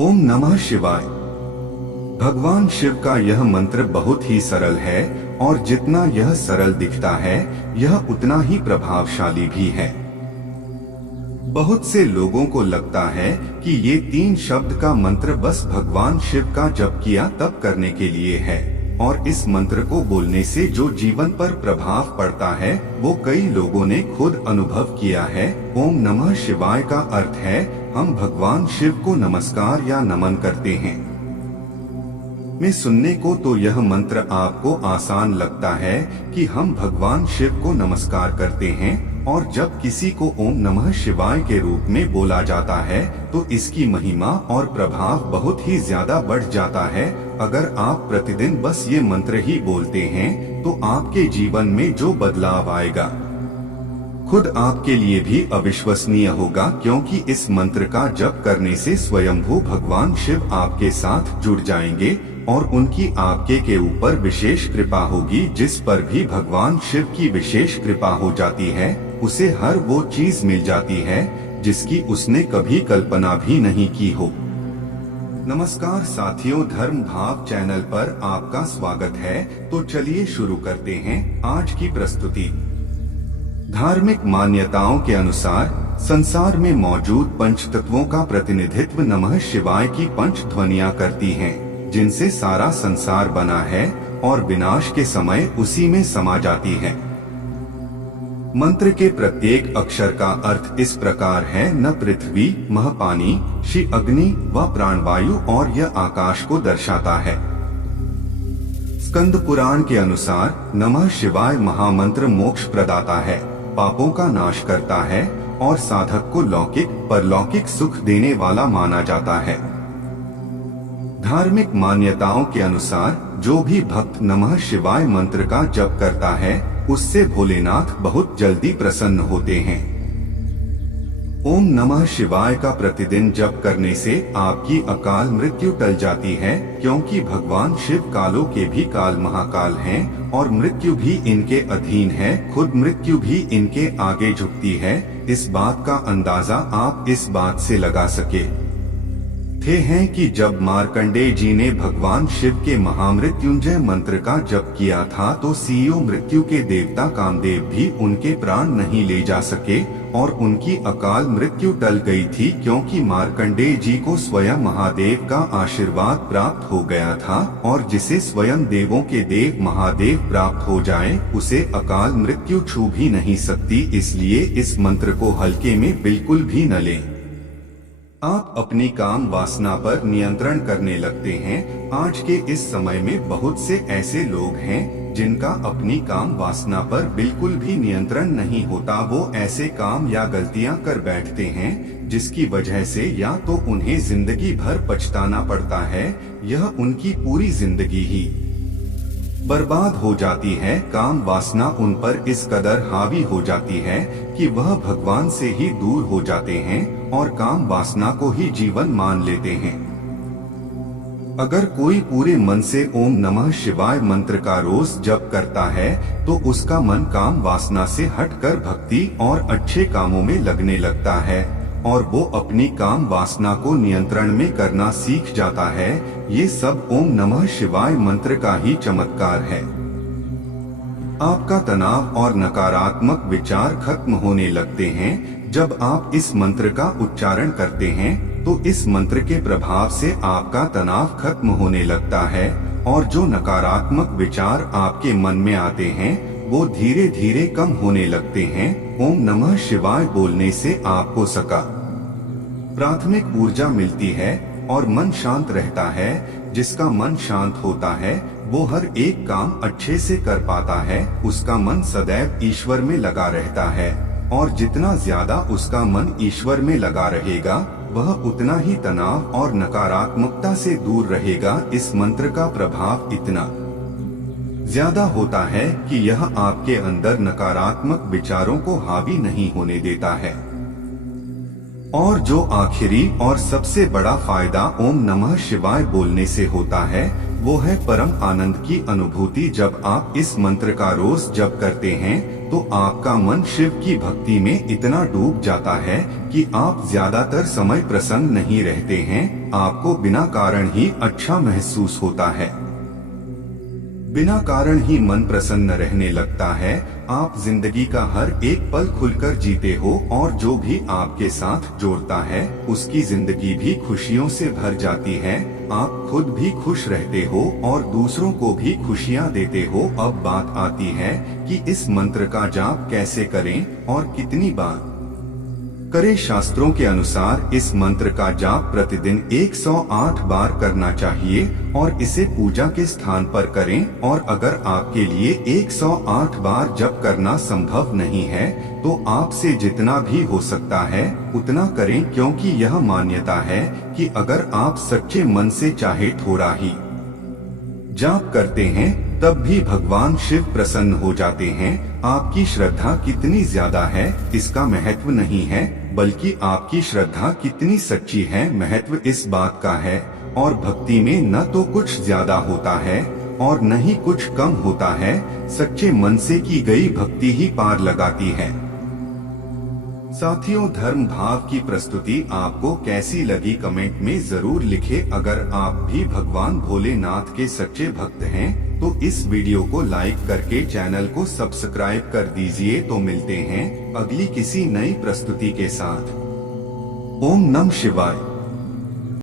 ओम नमः शिवाय। भगवान शिव का यह मंत्र बहुत ही सरल है और जितना यह सरल दिखता है यह उतना ही प्रभावशाली भी है। बहुत से लोगों को लगता है कि ये 3 शब्द का मंत्र बस भगवान शिव का जप किया तब करने के लिए है और इस मंत्र को बोलने से जो जीवन पर प्रभाव पड़ता है वो कई लोगों ने खुद अनुभव किया है। ओम नमः शिवाय का अर्थ है हम भगवान शिव को नमस्कार या नमन करते हैं। में सुनने को तो यह मंत्र आपको आसान लगता है कि हम भगवान शिव को नमस्कार करते हैं और जब किसी को ओम नमः शिवाय के रूप में बोला जाता है तो इसकी महिमा और प्रभाव बहुत ही ज्यादा बढ़ जाता है। अगर आप प्रतिदिन बस ये मंत्र ही बोलते हैं तो आपके जीवन में जो बदलाव आएगा खुद आपके लिए भी अविश्वसनीय होगा, क्योंकि इस मंत्र का जप करने से स्वयंभू भगवान शिव आपके साथ जुड़ जाएंगे और उनकी आपके के ऊपर विशेष कृपा होगी। जिस पर भी भगवान शिव की विशेष कृपा हो जाती है उसे हर वो चीज मिल जाती है जिसकी उसने कभी कल्पना भी नहीं की हो। नमस्कार साथियों, धर्म भाव चैनल पर आपका स्वागत है। तो चलिए शुरू करते हैं आज की प्रस्तुति। धार्मिक मान्यताओं के अनुसार संसार में मौजूद पंच तत्वों का प्रतिनिधित्व नमः शिवाय की पंच ध्वनियां करती हैं, जिनसे सारा संसार बना है और विनाश के समय उसी में समा जाती है। मंत्र के प्रत्येक अक्षर का अर्थ इस प्रकार है, न पृथ्वी मह पानी शि अग्नि व प्राणवायु, और यह आकाश को दर्शाता है। स्कंद पुराण के अनुसार नमः शिवाय महामंत्र मोक्ष प्रदाता है, पापों का नाश करता है और साधक को लौकिक परलौकिक सुख देने वाला माना जाता है। धार्मिक मान्यताओं के अनुसार जो भी भक्त नमः शिवाय मंत्र का जप करता है उससे भोलेनाथ बहुत जल्दी प्रसन्न होते हैं। ओम नमः शिवाय का प्रतिदिन जप करने से आपकी अकाल मृत्यु टल जाती है, क्योंकि भगवान शिव कालों के भी काल महाकाल हैं और मृत्यु भी इनके अधीन है। खुद मृत्यु भी इनके आगे झुकती है। इस बात का अंदाजा आप इस बात से लगा सके थे हैं कि जब मार्कंडेय जी ने भगवान शिव के महामृत्युंजय मंत्र का जप किया था तो सीओ मृत्यु के देवता कामदेव भी उनके प्राण नहीं ले जा सके और उनकी अकाल मृत्यु टल गई थी, क्योंकि मार्कंडेय जी को स्वयं महादेव का आशीर्वाद प्राप्त हो गया था और जिसे स्वयं देवों के देव महादेव प्राप्त हो जाए उसे अकाल मृत्यु छू भी नहीं सकती। इसलिए इस मंत्र को हल्के में बिल्कुल भी न लें। आप अपनी काम वासना पर नियंत्रण करने लगते हैं। आज के इस समय में बहुत से ऐसे लोग हैं जिनका अपनी काम वासना पर बिल्कुल भी नियंत्रण नहीं होता। वो ऐसे काम या गलतियां कर बैठते हैं जिसकी वजह से या तो उन्हें जिंदगी भर पछताना पड़ता है, यह उनकी पूरी जिंदगी ही बर्बाद हो जाती है। काम वासना उन पर इस कदर हावी हो जाती है कि वह भगवान से ही दूर हो जाते हैं और काम वासना को ही जीवन मान लेते हैं। अगर कोई पूरे मन से ओम नमः शिवाय मंत्र का रोज जप करता है तो उसका मन काम वासना से हटकर भक्ति और अच्छे कामों में लगने लगता है और वो अपनी काम वासना को नियंत्रण में करना सीख जाता है। ये सब ओम नमः शिवाय मंत्र का ही चमत्कार है। आपका तनाव और नकारात्मक विचार खत्म होने लगते हैं जब आप इस मंत्र का उच्चारण करते हैं। तो इस मंत्र के प्रभाव से आपका तनाव खत्म होने लगता है और जो नकारात्मक विचार आपके मन में आते हैं वो धीरे धीरे कम होने लगते हैं। ओम नमः शिवाय बोलने से आपको प्राथमिक ऊर्जा मिलती है और मन शांत रहता है। जिसका मन शांत होता है वो हर एक काम अच्छे से कर पाता है। उसका मन सदैव ईश्वर में लगा रहता है और जितना ज्यादा उसका मन ईश्वर में लगा रहेगा वह उतना ही तनाव और नकारात्मकता से दूर रहेगा। इस मंत्र का प्रभाव इतना ज्यादा होता है कि यह आपके अंदर नकारात्मक विचारों को हावी नहीं होने देता है। और जो आखिरी और सबसे बड़ा फायदा ओम नमः शिवाय बोलने से होता है वो है परम आनंद की अनुभूति। जब आप इस मंत्र का रोज जप करते हैं तो आपका मन शिव की भक्ति में इतना डूब जाता है कि आप ज्यादातर समय प्रसन्न नहीं रहते हैं आपको बिना कारण ही अच्छा महसूस होता है। बिना कारण ही मन प्रसन्न रहने लगता है। आप जिंदगी का हर एक पल खुलकर जीते हो और जो भी आपके साथ जोड़ता है उसकी जिंदगी भी खुशियों से भर जाती है। आप खुद भी खुश रहते हो और दूसरों को भी खुशियां देते हो। अब बात आती है कि इस मंत्र का जाप कैसे करें और कितनी बार करें। शास्त्रों के अनुसार इस मंत्र का जाप प्रतिदिन 108 बार करना चाहिए और इसे पूजा के स्थान पर करें। और अगर आपके लिए 108 बार जप करना संभव नहीं है तो आपसे जितना भी हो सकता है उतना करें, क्योंकि यह मान्यता है कि अगर आप सच्चे मन से चाहे थोड़ा ही जाप करते हैं तब भी भगवान शिव प्रसन्न हो जाते हैं। आपकी श्रद्धा कितनी ज्यादा है इसका महत्व नहीं है, बल्कि आपकी श्रद्धा कितनी सच्ची है महत्व इस बात का है। और भक्ति में न तो कुछ ज्यादा होता है और न ही कुछ कम होता है। सच्चे मन से की गई भक्ति ही पार लगाती है। साथियों, धर्म भाव की प्रस्तुति आपको कैसी लगी कमेंट में जरूर लिखें। अगर आप भी भगवान भोलेनाथ के सच्चे भक्त हैं तो इस वीडियो को लाइक करके चैनल को सब्सक्राइब कर दीजिए। तो मिलते हैं अगली किसी नई प्रस्तुति के साथ। ओम नमः शिवाय।